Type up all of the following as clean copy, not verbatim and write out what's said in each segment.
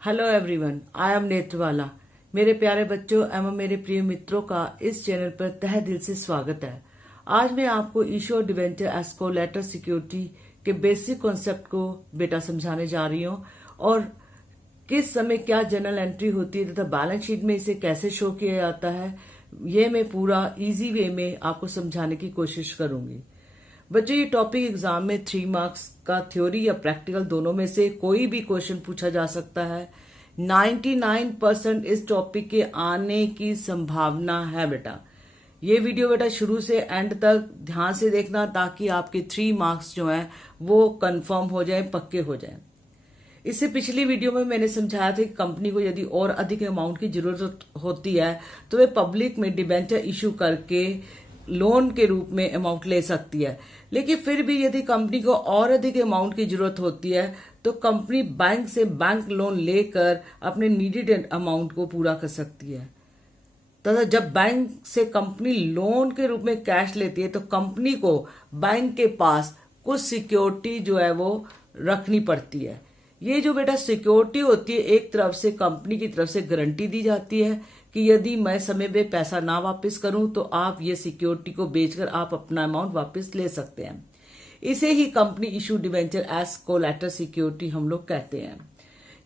Hello everyone, I am Netrawala. मेरे प्यारे बच्चों एवं मेरे प्रिय मित्रों का इस चैनल पर तहे दिल से स्वागत है। आज मैं आपको issue of debenture as collateral security के बेसिक कॉन्सेप्ट को बेटा समझाने जा रही हूँ और किस समय क्या जर्नल एंट्री होती है तथा बैलेंस शीट में इसे कैसे शो किया जाता है, ये मैं पूरा इजी वे में आपको समझाने की कोशिश करूंगी। बच्चों, ये टॉपिक एग्जाम में 3 मार्क्स का थ्योरी या प्रैक्टिकल दोनों में से कोई भी क्वेश्चन पूछा जा सकता है। 99% इस टॉपिक के आने की संभावना है बेटा। ये वीडियो बेटा शुरू से एंड तक ध्यान से देखना ताकि आपके 3 मार्क्स जो हैं वो कंफर्म हो जाएं, पक्के हो जाएं। इससे पिछली वीडियो में मैंने समझाया था कि कंपनी को यदि और अधिक अमाउंट की जरूरत होती है तो वे पब्लिक में डिबेंचर इशू करके लोन के रूप में अमाउंट ले सकती है। लेकिन फिर भी यदि कंपनी को और अधिक अमाउंट की जरूरत होती है तो कंपनी बैंक से बैंक लोन लेकर अपने नीडेड अमाउंट को पूरा कर सकती है। तथा जब बैंक से कंपनी लोन के रूप में कैश लेती है तो कंपनी को बैंक के पास कुछ सिक्योरिटी जो है वो रखनी पड़ती है। ये जो बेटा सिक्योरिटी होती है, एक तरफ से कंपनी की तरफ से गारंटी दी जाती है कि यदि मैं समय पे पैसा ना वापस करूं तो आप ये सिक्योरिटी को बेचकर आप अपना अमाउंट वापस ले सकते हैं। इसे ही company issue debenture as collateral security हम लोग कहते हैं।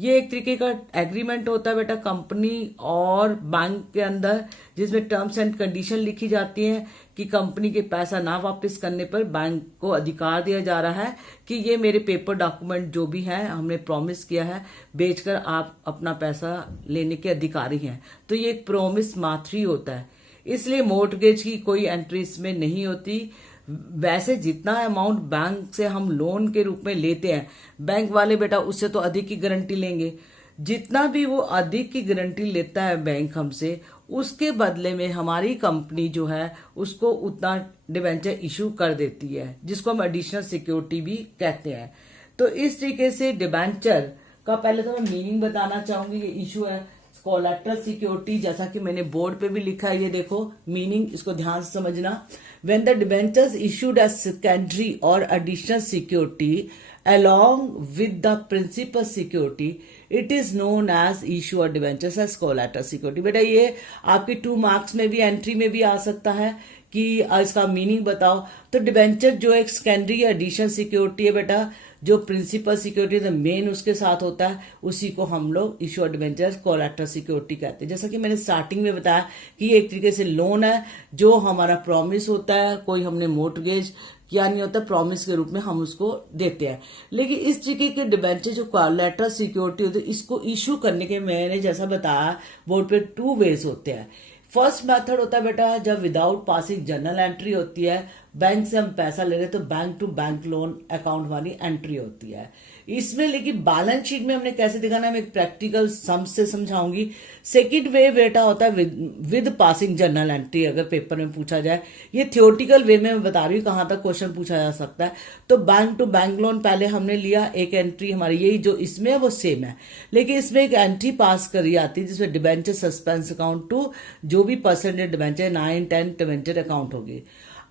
ये एक तरीके का एग्रीमेंट होता है बेटा कंपनी और बैंक के अंदर, जिसमें टर्म्स एंड कंडीशन लिखी जाती हैं कि कंपनी के पैसा ना वापस करने पर बैंक को अधिकार दिया जा रहा है कि ये मेरे पेपर डॉक्यूमेंट जो भी है हमने प्रॉमिस किया है बेचकर आप अपना पैसा लेने के अधिकारी हैं। तो ये एक प्रॉमिस माथरी होता है, इसलिए मोर्टगेज की कोई एंट्री इसमें नहीं होती। वैसे जितना अमाउंट बैंक से हम लोन के रूप में लेते हैं, बैंक वाले बेटा उससे तो अधिक की गारंटी लेंगे। जितना भी वो अधिक की गारंटी लेता है बैंक हमसे, उसके बदले में हमारी कंपनी जो है उसको उतना डिवेंचर इशू कर देती है, जिसको हम एडिशनल सिक्योरिटी भी कहते हैं। तो इस तरीके से डिवेंचर का पहले तो मैं मीनिंग बताना चाहूंगी। ये इशू है कोलैटरल सिक्योरिटी, जैसा कि मैंने बोर्ड पे भी लिखा है, ये देखो मीनिंग, इसको ध्यान से समझना। When the debentures issued as secondary or additional security along with the principal security, it is known as issue or debentures as collateral security। बेटा ये आपके 2 मार्क्स में भी एंट्री में भी आ सकता है कि इसका मीनिंग बताओ। तो डिबेंचर जो एक सेकेंडरी या एडिशनल सिक्योरिटी है बेटा, जो प्रिंसिपल सिक्योरिटी मेन उसके साथ होता है, उसी को हम लोग issue of debenture collateral security कहते हैं। जैसा कि मैंने स्टार्टिंग में बताया कि ये एक तरीके से लोन है जो हमारा प्रॉमिस होता है, कोई हमने मोर्टगेज किया नहीं होता, प्रॉमिस के रूप में हम उसको देते हैं। लेकिन इस तरीके के डिबेंचर जो कोलैटरल सिक्योरिटी होती है, इसको इशू करने के मैंने जैसा बताया बोर्ड पे 2 वेज होते हैं। फर्स्ट मेथड होता है बेटा जब विदाउट पासिंग जर्नल एंट्री होती है, बैंक से हम पैसा ले रहे हैं तो bank to bank loan account वाली एंट्री होती है इसमें। लेकिन बैलेंस शीट में हमने कैसे दिखाना है मैं एक प्रैक्टिकल सम से समझाऊंगी। सेकंड वे बेटा होता है विद पासिंग जर्नल एंट्री, अगर पेपर में पूछा जाए। ये थियोरटिकल वे में मैं बता रही हूँ कहां तक क्वेश्चन पूछा जा सकता है। तो बैंक टू बैंक लोन पहले हमने लिया, एक एंट्री हमारी यही जो इसमें है वो सेम है, लेकिन इसमें एक एंट्री पास करी जाती है जिसमें डिबेंचर सस्पेंस अकाउंट टू जो भी परसेंटेज डिबेंचर 9-10 डिबेंचर अकाउंट होगी।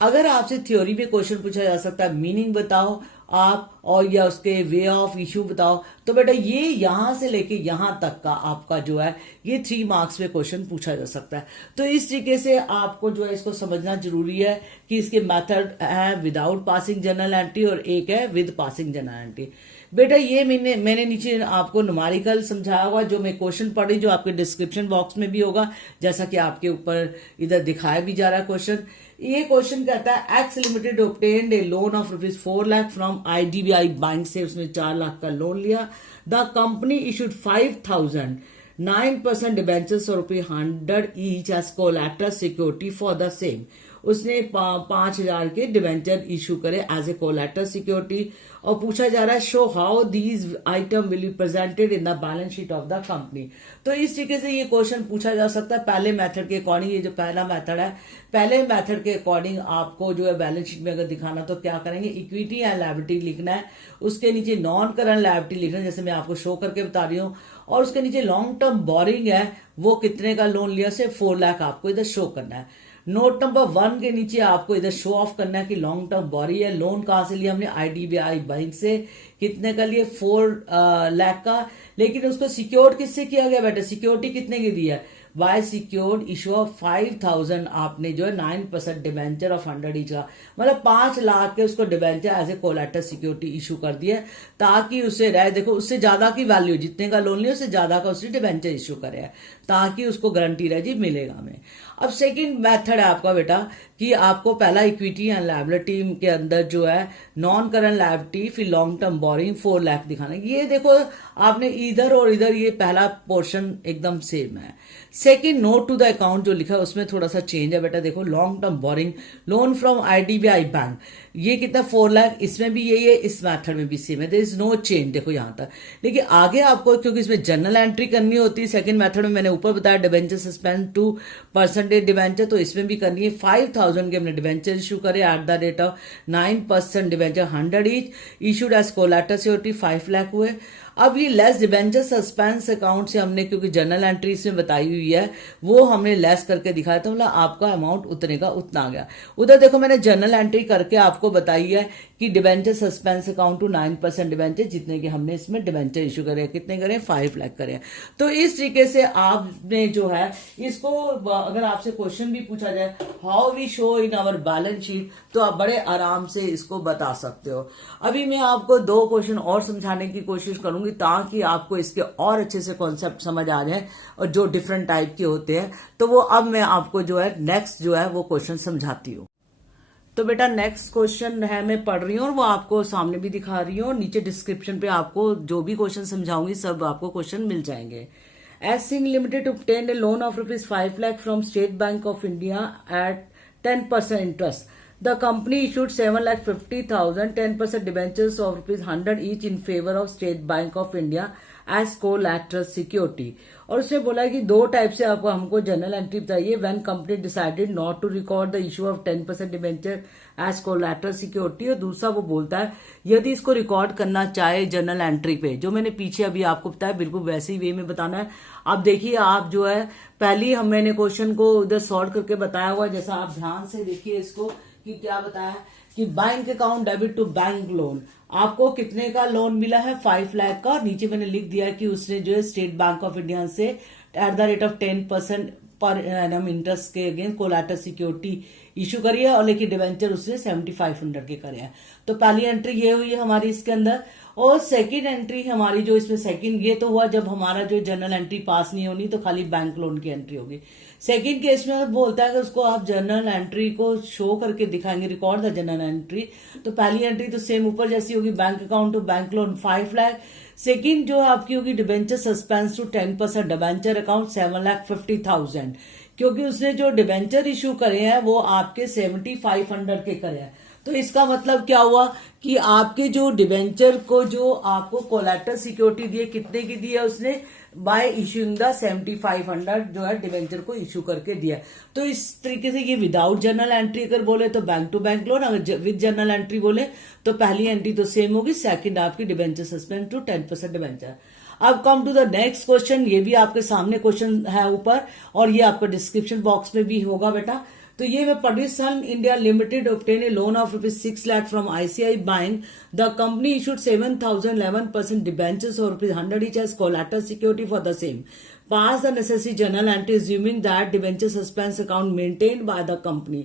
अगर आपसे थ्योरी में क्वेश्चन पूछा जा सकता है मीनिंग बताओ आप और या उसके वे ऑफ इशू बताओ, तो बेटा ये यहां से लेके यहां तक का आपका जो है ये 3 मार्क्स में क्वेश्चन पूछा जा सकता है। तो इस तरीके से आपको जो है इसको समझना जरूरी है कि इसके मेथड है विदाउट पासिंग जर्नल एंट्री और एक है विद पासिंग जर्नल एंट्री। बेटा ये मैंने नीचे आपको न्यूमेरिकल समझाया हुआ, जो मैं क्वेश्चन पढ़ी जो आपके डिस्क्रिप्शन बॉक्स में भी होगा, जैसा कि आपके ऊपर इधर दिखाया भी जा रहा है क्वेश्चन। ये क्वेश्चन कहता है x limited obtained A loan of ₹4 lakh from IDBI bank से, उसने 4 लाख का लोन लिया। द कंपनी इशूड 5,000 9% डिबेंचर्स और ₹100 each as collateral security for the same. उसने 5,000 के डिबेंचर इशू करे एज ए कोलैटरल सिक्योरिटी और पूछा जा रहा है show how these item will be presented in the balance sheet of the company. तो इस तरीके से ये क्वेश्चन पूछा जा सकता है पहले मेथड के अकॉर्डिंग। ये जो पहला मेथड है, पहले मेथड के अकॉर्डिंग आपको जो है बैलेंस शीट में अगर दिखाना तो क्या करेंगे, इक्विटी एंड लायबिलिटी लिखना है, उसके नीचे नॉन करंट लायबिलिटी लिखना है जैसे मैं आपको शो करके बता रही हूँ, और उसके नीचे लॉन्ग टर्म बोरिंग है वो कितने का लोन लिया, सिर्फ 4 लाख आपको इधर शो करना है। नोट नंबर 1 के नीचे आपको इधर शो ऑफ करना है कि लॉन्ग टर्म बोरी है। लोन कहाँ से लिया हमने? IDBI बैंक से। कितने का लिए? 4 लाख का। लेकिन उसको सिक्योर्ड किससे किया गया बेटा? सिक्योरिटी कितने की दी है? बाय सिक्योर्ड इशू ऑफ 5000 आपने जो है 9% डिबेंचर ऑफ 100 ईच का, मतलब 5 लाख के उसको debenture as a collateral security issue कर दिया, ताकि उसे रहे, देखो उससे ज्यादा की वैल्यू, जितने का लोन लिया उससे ज्यादा का उसने डिबेंचर इशू करे है, ताकि उसको गारंटी रहे जी मिलेगा हमें। अब सेकंड मेथड है आपका बेटा कि आपको पहला इक्विटी एंड लायबिलिटी के अंदर जो है नॉन करंट लायबिलिटी फिर लॉन्ग टर्म बोरिंग 4 लाख दिखाना। ये देखो आपने इधर और इधर ये पहला पोर्शन एकदम सेम है। Second note to the account जो लिखा है उसमें थोड़ा सा चेंज है बेटा। देखो long term borrowing loan from IDBI bank, ये कितना 4 लाख, इसमें भी यही है, इस मेथड में भी सेम है, देयर इज नो चेंज। देखो यहां तक, लेकिन आगे आपको क्योंकि इसमें जनरल एंट्री करनी होती है, सेकंड मेथड में मैंने ऊपर बताया डिबेंचर सस्पेंड 2% डिबेंचर, तो इसमें भी करनी है। 5000 के हमने डिबेंचर इशू करे at the rate of 9% debenture 100 each issued as collateral security 5 lakh हुए। अब ये लेस डिबेंचर सस्पेंस अकाउंट से हमने, क्योंकि जनरल एंट्री इसमें बताई हुई है, वो हमने लेस करके दिखाया, तो मतलब आपका अमाउंट उतने का उतना आ गया। उधर देखो मैंने जनरल एंट्री करके आपको बताई है कि debenture suspense account to 9% debenture, जितने के हमने इसमें डिबेंचर इशू करे, कितने करे? 5 लाख करे। तो इस तरीके से आपने जो है इसको, अगर आपसे क्वेश्चन भी पूछा जाए how we show in our balance sheet, तो आप बड़े आराम से इसको बता सकते हो। अभी मैं आपको 2 क्वेश्चन और समझाने की कोशिश करूंगी ताकि आपको इसके और अच्छे से कॉन्सेप्ट समझ आ जाए और जो डिफरेंट टाइप के होते हैं, तो वो अब मैं आपको जो है नेक्स्ट जो है वो क्वेश्चन समझाती हूँ। तो बेटा नेक्स्ट क्वेश्चन है, मैं पढ़ रही हूँ और वो आपको सामने भी दिखा रही हूँ, और नीचे डिस्क्रिप्शन पे आपको जो भी क्वेश्चन समझाऊंगी सब आपको क्वेश्चन मिल जाएंगे। As Singh limited obtained a loan of ₹5 lakh from State Bank of India at 10% interest. The company issued 7,50,000 10% debentures of ₹100 each in favor of State Bank of India as collateral security. और उसने बोला कि 2 type से आपको हमको journal entry बताइए। When company decided not to record the issue of 10% debenture as collateral security, और दूसरा वो बोलता है यदि इसको रिकॉर्ड करना चाहे जनरल एंट्री पे, जो मैंने पीछे अभी आपको बताया बिल्कुल वैसे ही वे में बताना है। आप देखिए, आप जो है पहले हम मैंने क्वेश्चन को उधर सॉल्व करके बताया हुआ, जैसा आप ध्यान से देखिए इसको कि क्या बताया है कि bank account debit to bank loan, आपको कितने का लोन मिला है? 5 लाख का। नीचे मैंने लिख दिया कि उसने जो है स्टेट बैंक ऑफ इंडिया से eight the rate of 10% per annum interest के अगेंस्ट कोलैटरल सिक्योरिटी इशू करी है, और लेकिन डिबेंचर उसने 7500 के करे हैं। तो पहली एंट्री ये हुई है हमारी इसके अंदर। और सेकंड एंट्री हमारी जो इसमें सेकंड, ये तो हुआ जब हमारा जो जनरल एंट्री पास नहीं होनी, तो खाली बैंक लोन की एंट्री होगी। सेकंड केस में बोलता है कि उसको आप जनरल एंट्री को शो करके दिखाएंगे, रिकॉर्ड द जनरल एंट्री, तो पहली एंट्री तो सेम ऊपर जैसी होगी, bank account to bank loan 5 lakh. Second जो आपकी होगी debenture suspense to 10% debenture account 7,50,000, क्योंकि उसने जो डिबेंचर इशू करे हैं वो आपके 7500 के करे हैं। तो इसका मतलब क्या हुआ कि आपके जो डिबेंचर को जो आपको कोलैटरल सिक्योरिटी दी है, कितने की दी है उसने? बाय इशूइंग द 7500 जो है डिबेंचर को इशू करके दिया। तो इस तरीके से ये विदाउट जनरल एंट्री अगर बोले तो बैंक टू बैंक लोन, अगर विद जनरल एंट्री बोले तो पहली एंट्री तो सेम होगी, सेकंड आपकी डिबेंचर सस्पेंड टू 10% डिबेंचर। अब come to the next question, ये भी आपके सामने क्वेश्चन है ऊपर, और ये आपका डिस्क्रिप्शन बॉक्स में भी होगा बेटा। तो ये मैं पढ़ रही, Sun India limited obtained a loan of ₹6 lakh from ICICI Bank. The company issued 7,011% debentures of ₹100 each as collateral security for the same. Pass the necessary journal entry assuming that debenture suspense account maintained by the company.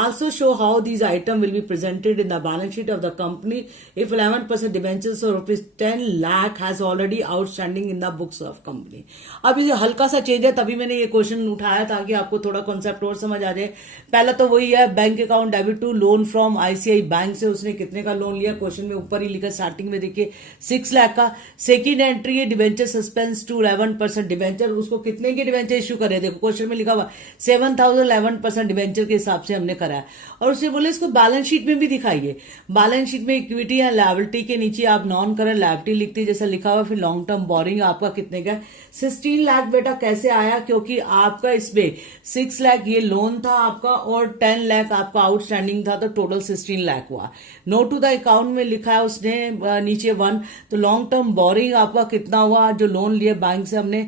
Also show how these items will be presented in the balance sheet of the company if 11% debentures or ₹10 lakh has already outstanding in the books of company. अब ये हल्का सा change है, तभी मैंने ये question उठाया ताकि आपको थोड़ा कॉन्सेप्ट और समझ आ जाए। पहला तो वही है, bank account debit to loan from ICICI bank से उसने कितने का लोन लिया, क्वेश्चन में ऊपर ही लिखा स्टार्टिंग में देखिए 6 लाख का। सेकेंड एंट्री है डिबेंचर सस्पेंस टू 11% डिबेंचर, उसको कितने के डिबेंचर इशू करे, देखो क्वेश्चन में लिखा हुआ 7,011% डिबेंचर के हिसाब से हमने करा है। और उसने बोले इसको बैलेंस शीट में भी दिखाइए। बैलेंस शीट में इक्विटी या लायबिलिटी के नीचे आप नॉन करंट लायबिलिटी लिखते जैसा लिखा हुआ, फिर लॉन्ग टर्म बोरिंग आपका कितने का 16 लाख बेटा कैसे आया, क्योंकि आपका इसमें 6 लाख ये लोन था आपका और 10 लाख आपका आउटस्टैंडिंग था, तो टोटल 16 लाख हुआ। नोट टू द अकाउंट में लिखा है उसने नीचे 1, तो लॉन्ग टर्म बोरिंग आपका कितना हुआ, जो लोन लिया बैंक से हमने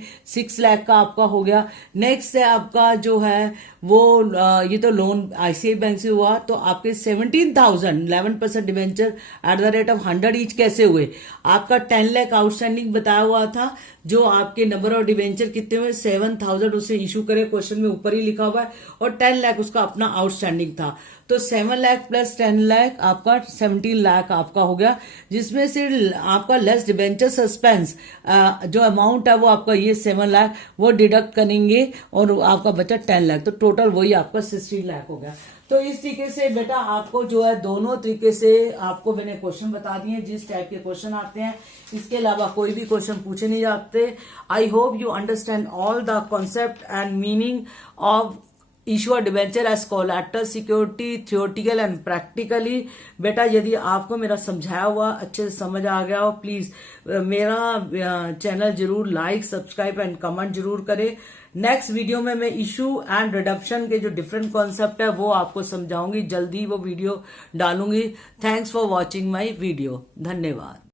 6 लाख का आपका हो गया। नेक्स्ट है आपका जो है वो ये तो लोन आईसीआई बैंक से हुआ, तो आपके 17,000 11% debenture eight the rate of 100 each कैसे हुए? आपका 10 लाख आउटस्टैंडिंग बताया हुआ था, जो आपके नंबर ऑफ डिवेंचर कितने हुए 7,000 उसे इशू करे, क्वेश्चन में ऊपर ही लिखा हुआ है, और 10 लाख उसका अपना आउटस्टैंडिंग था। तो 7 लाख प्लस 10 लाख आपका 17 लाख आपका हो गया, जिसमें से आपका लेस डिवेंचर सस्पेंस जो अमाउंट है वो आपका ये 7 लाख वो डिडक्ट करेंगे और आपका बचा 10 लाख, तो टोटल वही आपका 16 लाख हो गया। तो इस तरीके से बेटा आपको जो है दोनों तरीके से आपको मैंने क्वेश्चन बता दिए जिस टाइप के क्वेश्चन आते हैं, इसके अलावा कोई भी क्वेश्चन पूछे नहीं जाते। I hope you understand all the concept and meaning of issue debenture as collateral security theoretical and practically. बेटा यदि आपको मेरा समझाया हुआ अच्छे से समझ आ गया हो, प्लीज मेरा चैनल जरूर लाइक सब्सक्राइब एंड कमेंट जरूर करें। नेक्स्ट वीडियो में मैं इशू एंड रिडक्शन के जो डिफरेंट कॉन्सेप्ट है वो आपको समझाऊंगी, जल्दी वो वीडियो डालूंगी। Thanks for watching my video, धन्यवाद।